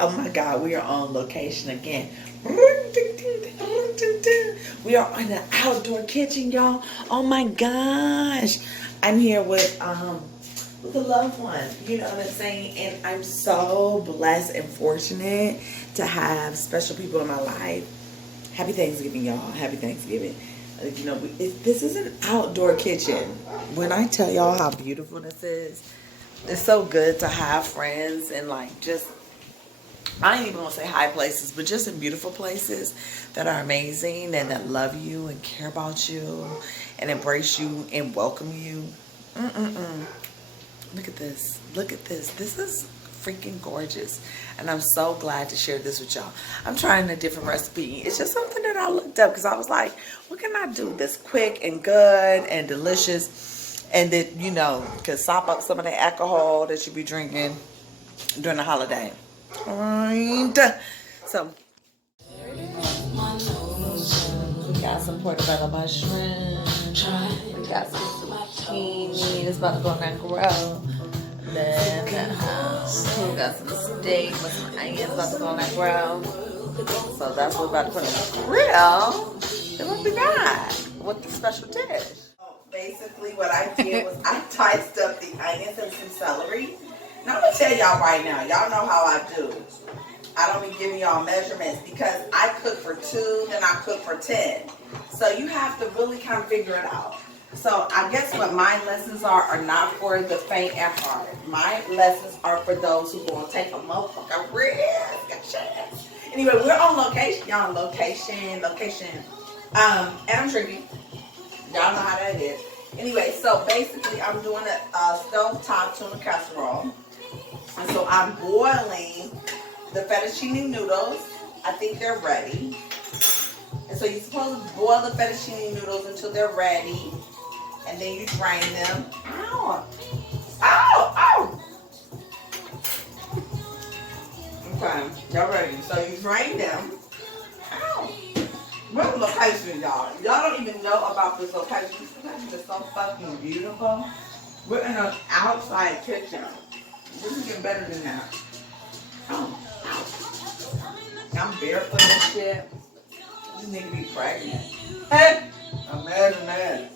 Oh my God, we are on location again. We are in an outdoor kitchen, y'all. Oh my gosh. I'm here with a loved one, you know what I'm saying? And I'm so blessed and fortunate to have special people in my life. Happy Thanksgiving, y'all. Happy Thanksgiving. You know, this is an outdoor kitchen. When I tell y'all how beautiful this is, it's so good to have friends and like just, I ain't even gonna say high places, but just in beautiful places that are amazing and that love you and care about you and embrace you and welcome you. Look at this. Look at this. This is freaking gorgeous. And I'm so glad to share this with y'all. I'm trying a different recipe. It's just something that I looked up because I was like, what can I do this quick and good and delicious and that, you know, can sop up some of the alcohol that you be drinking during the holiday. Alright. So we got some portobello mushroom. We got some zucchini. It's about to go on that grill. Then we got some steak with some onions about to go on that grill. So that's what we're about to put on the grill. Then what we got? What's the special dish? Basically what I did was I diced up the onions and some celery. Now I'm going to tell y'all right now. Y'all know how I do. I don't be giving y'all measurements because I cook for 2, then I cook for 10. So you have to really kind of figure it out. So I guess what my lessons are not for the faint at heart. My lessons are for those who going to take a motherfucking risk. Anyway, we're on location. Y'all on location. And I'm drinking. Y'all know how that is. Anyway, so basically I'm doing a stovetop tuna casserole. And so I'm boiling the fettuccine noodles. I think they're ready. And so you're supposed to boil the fettuccine noodles until they're ready. And then you drain them. Ow! Ow! Ow! Okay, y'all ready. So you drain them. Ow! What location, y'all? Y'all don't even know about this location. This location is so fucking beautiful. We're in an outside kitchen. This is getting better than that. Oh, I'm barefoot and shit. This nigga be pregnant. Hey, imagine that.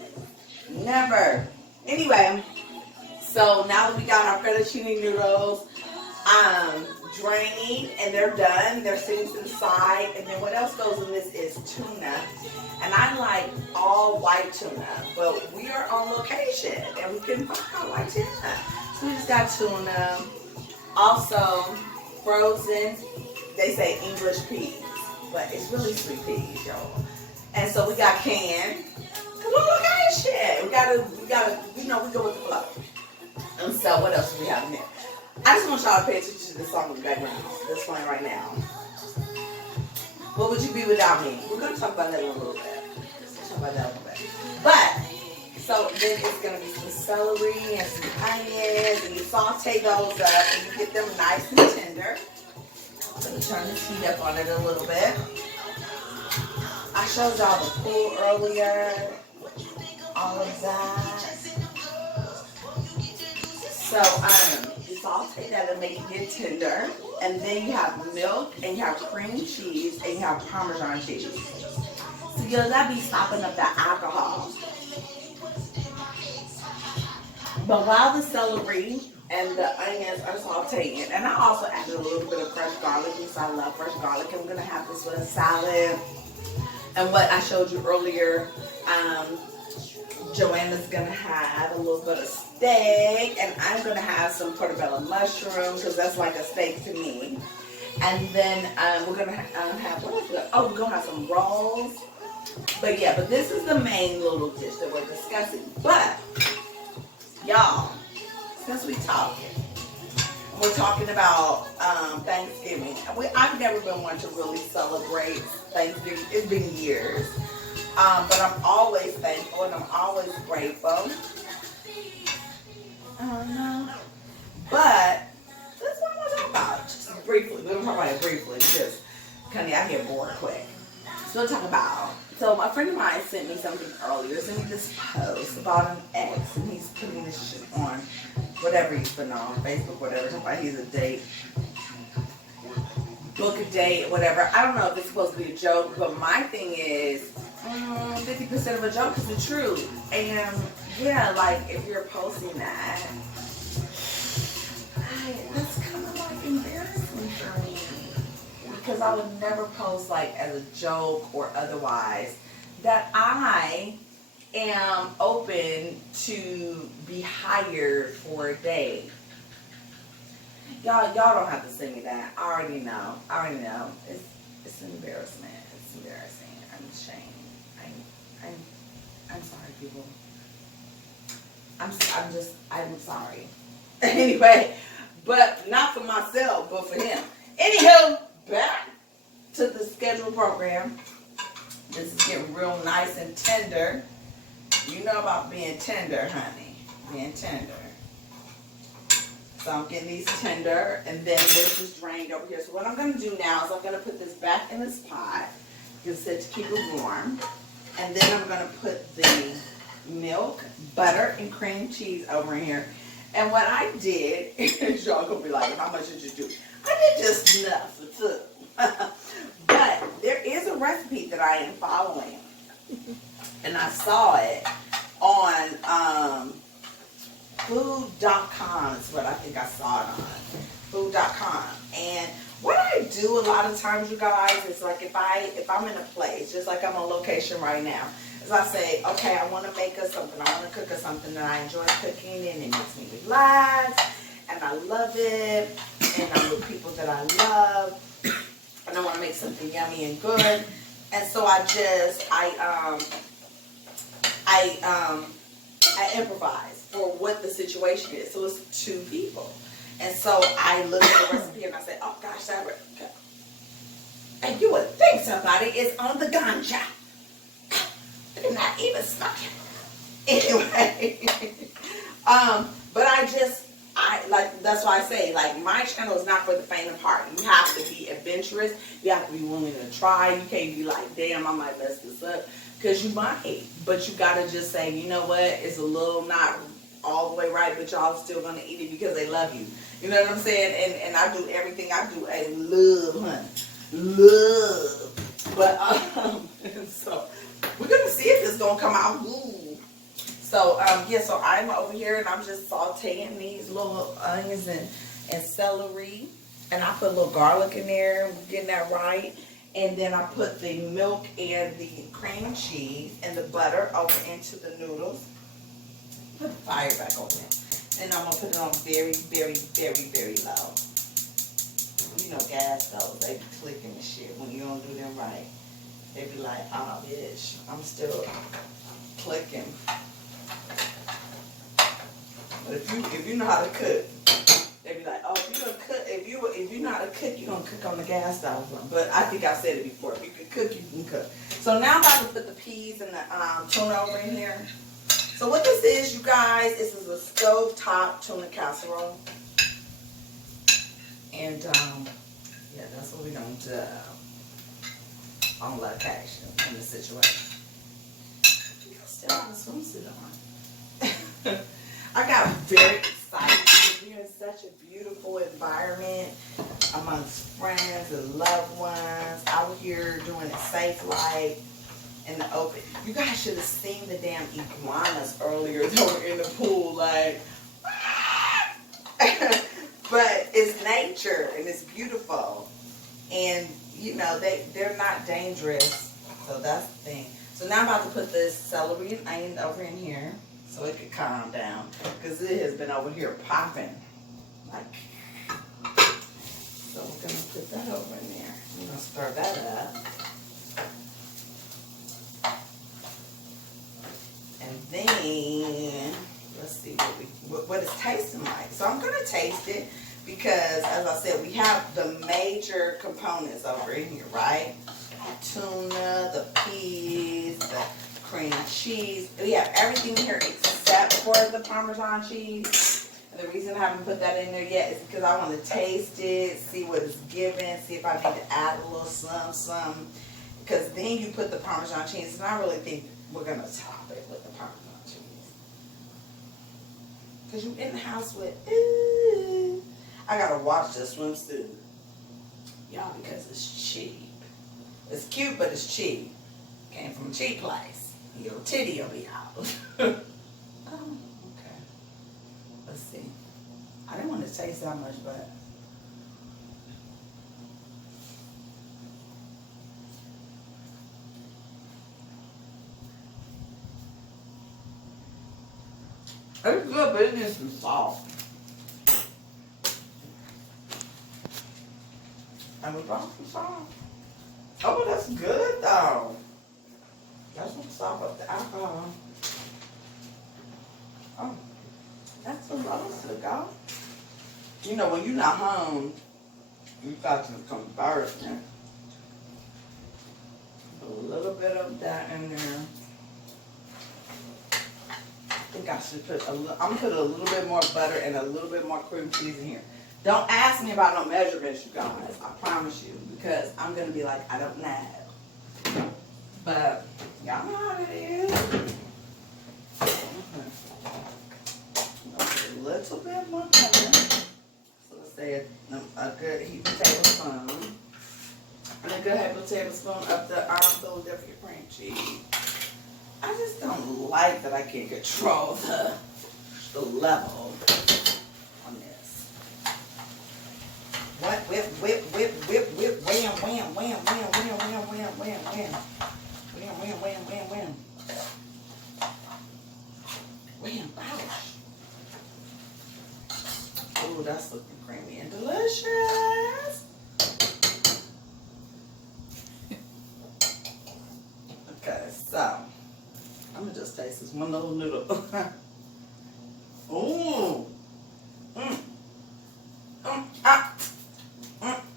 Never. Anyway, so now that we got our fettuccine noodles drained and they're done, they're sitting to the side. And then what else goes in this is tuna. And I like all white tuna, but we are on location and we couldn't find white tuna. So we just got tuna. Also, frozen, they say English peas, but it's really sweet peas, y'all. And so we got canned. Cause we're location. We gotta, you know, we go with the flow. And so what else do we have in there? I just want y'all to pay attention to the song in the background that's playing right now. What would you be without me? We're gonna talk about that in a little bit. But so then it's gonna be some celery and some onions, and you saute those up and you get them nice and tender. Let me turn the heat up on it a little bit. I showed y'all the pool earlier. All of that. So you saute that and make it get tender. And then you have milk and you have cream cheese and you have Parmesan cheese. So you'll be sopping up that alcohol. But while the celery and the onions are sauteing, and I also added a little bit of fresh garlic because I love fresh garlic. I'm gonna have this with a salad. And what I showed you earlier, Joanna's gonna have a little bit of steak, and I'm gonna have some portobello mushroom because that's like a steak to me. And then we're gonna have what else? Oh, we're gonna have some rolls. But yeah, but this is the main little dish that we're discussing. But y'all, since we're talking about Thanksgiving. I've never been one to really celebrate Thanksgiving. It's been years. But I'm always thankful and I'm always grateful. No. But that's what I'm talking about. Just briefly. We're going to talk about it briefly because Connie, I get bored quick. So we'll talk about. So a friend of mine sent me something earlier. Sent me this post about an ex, and he's putting this shit on whatever he's putting on Facebook, whatever. Talking about he's a date. book a date, whatever. I don't know if it's supposed to be a joke, but my thing is 50% of a joke is the truth. And yeah, like if you're posting that, that's kind of like embarrassing for me because I would never post like as a joke or otherwise that I am open to be hired for a date. Y'all don't have to send me that. I already know. It's an embarrassment. It's embarrassing. I'm ashamed. I'm sorry, people. I'm sorry. Anyway, but not for myself, but for him. Anywho, back to the scheduled program. This is getting real nice and tender. You know about being tender, honey. Being tender. So I'm getting these tender, and then this is drained over here. So what I'm going to do now is I'm going to put this back in this pot, because it said to keep it warm. And then I'm going to put the milk, butter, and cream cheese over in here. And what I did, y'all going to be like, how much did you do? I did just enough for two. But there is a recipe that I am following. And I saw it on food.com is what I think I saw it on. Food.com. And what I do a lot of times, you guys, is like if I'm in a place, just like I'm on location right now, is I say, okay, I want to make us something. I want to cook us something that I enjoy cooking, and it makes me relax, and I love it, and I'm with people that I love, and I want to make something yummy and good. And so I improvise for what the situation is. So it's two people. And so I look at the recipe and I say, oh gosh, that recipe. And you would think somebody is on the ganja. I did not even smoke it. Anyway. But that's why I say, like, my channel is not for the faint of heart. You have to be adventurous. You have to be willing to try. You can't be like, damn, I might mess this up. Because you might. But you got to just say, you know what? It's a little not all the way right, but y'all still going to eat it because they love you. You know what I'm saying? And I do everything I do as love, honey. Love. But, so, we're going to see if it's going to come out. Ooh. So, yeah, so I'm over here and I'm just sauteing these little onions and celery. And I put a little garlic in there, getting that right. And then I put the milk and the cream cheese and the butter over into the noodles. Put the fire back on there. And I'm going to put it on very, very, very, very low. You know, gas stoves, they be clicking and shit when you don't do them right. They be like, oh, bitch, I'm still clicking. But if you know how to cook, they be like, oh, if you know how to cook, you're gonna cook on the gas stove. But I think I said it before. If you can cook, you can cook. So now I'm about to put the peas and the tuna over in here. So what this is, you guys, this is a stovetop tuna casserole. And yeah, that's what we're gonna do on location in the situation. I still have a swimsuit on. I got very excited because we're in such a beautiful environment amongst friends and loved ones out here doing it safe, like in the open. You guys should have seen the damn iguanas earlier that were in the pool, like. But it's nature and it's beautiful, and you know they're not dangerous, so that's the thing. So now I'm about to put this celery and onion over in here so it could calm down, because it has been over here popping like. So we're gonna put that over in there. We're gonna stir that up, and then let's see what it's tasting like. So I'm gonna taste it because, as I said, we have the major components over in here, right? The tuna, the peas, the cream cheese. We have everything here except for the Parmesan cheese. And the reason I haven't put that in there yet is because I want to taste it, see what it's giving, see if I need to add a little some. Because then you put the Parmesan cheese, and I really think we're gonna top it with the Parmesan. Because you in the house with, ooh, I gotta wash this swimsuit. Y'all, because it's cheap. It's cute, but it's cheap. Came from a cheap place. Your titty will be out. Okay. Let's see. I didn't want to taste that much, but it's good, but it needs some salt. And we brought some salt. Oh, that's good though. That's what's up with the alcohol. Oh, that's a little ago. You know, when you're not home, you got to conversion. A little bit of that in there. I think I should put I'm gonna put a little bit more butter and a little bit more cream cheese in here. Don't ask me about no measurements, you guys. I promise you, because I'm gonna be like, I don't know. But y'all know how it is. A little bit more butter. So let's say a good heaping tablespoon. And a good heaping tablespoon of the Philadelphia cream cheese. I just don't like that I can't control the level on this. What? Whip, wham, wham, wham, wham, wham, wham, wham, wham, wham. Wham, wham, wham, wham, wham. Wham, ouch. Ooh, that's looking creamy and delicious. Okay, so I'm gonna just taste this one little noodle. Ooh.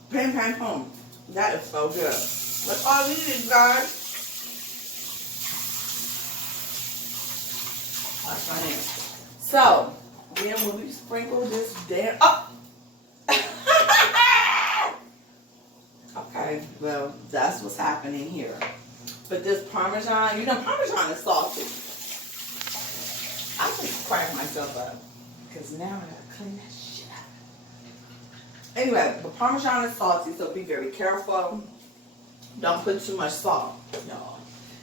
Pam, pam, pam. That is so good. That's all we need, guys. That's my name. So, then when we sprinkle this damn... Oh! Okay, well, that's what's happening here. But this Parmesan, you know, Parmesan is salty. I just crack myself up. Because now I gotta clean that shit up. Anyway, the Parmesan is salty, so be very careful. Don't put too much salt, y'all.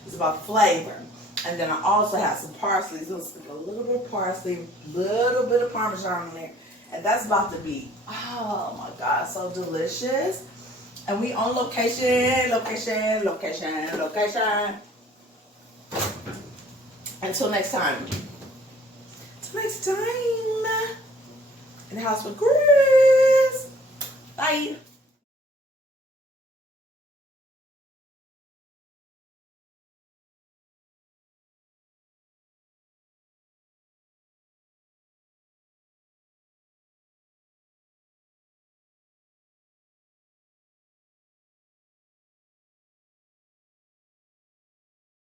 It's about flavor. And then I also have some parsley. So let's put a little bit of parsley, little bit of Parmesan in there. And that's about to be, oh my God, so delicious. And we on location. Until next time. Until next time. In the house with Chris. Bye.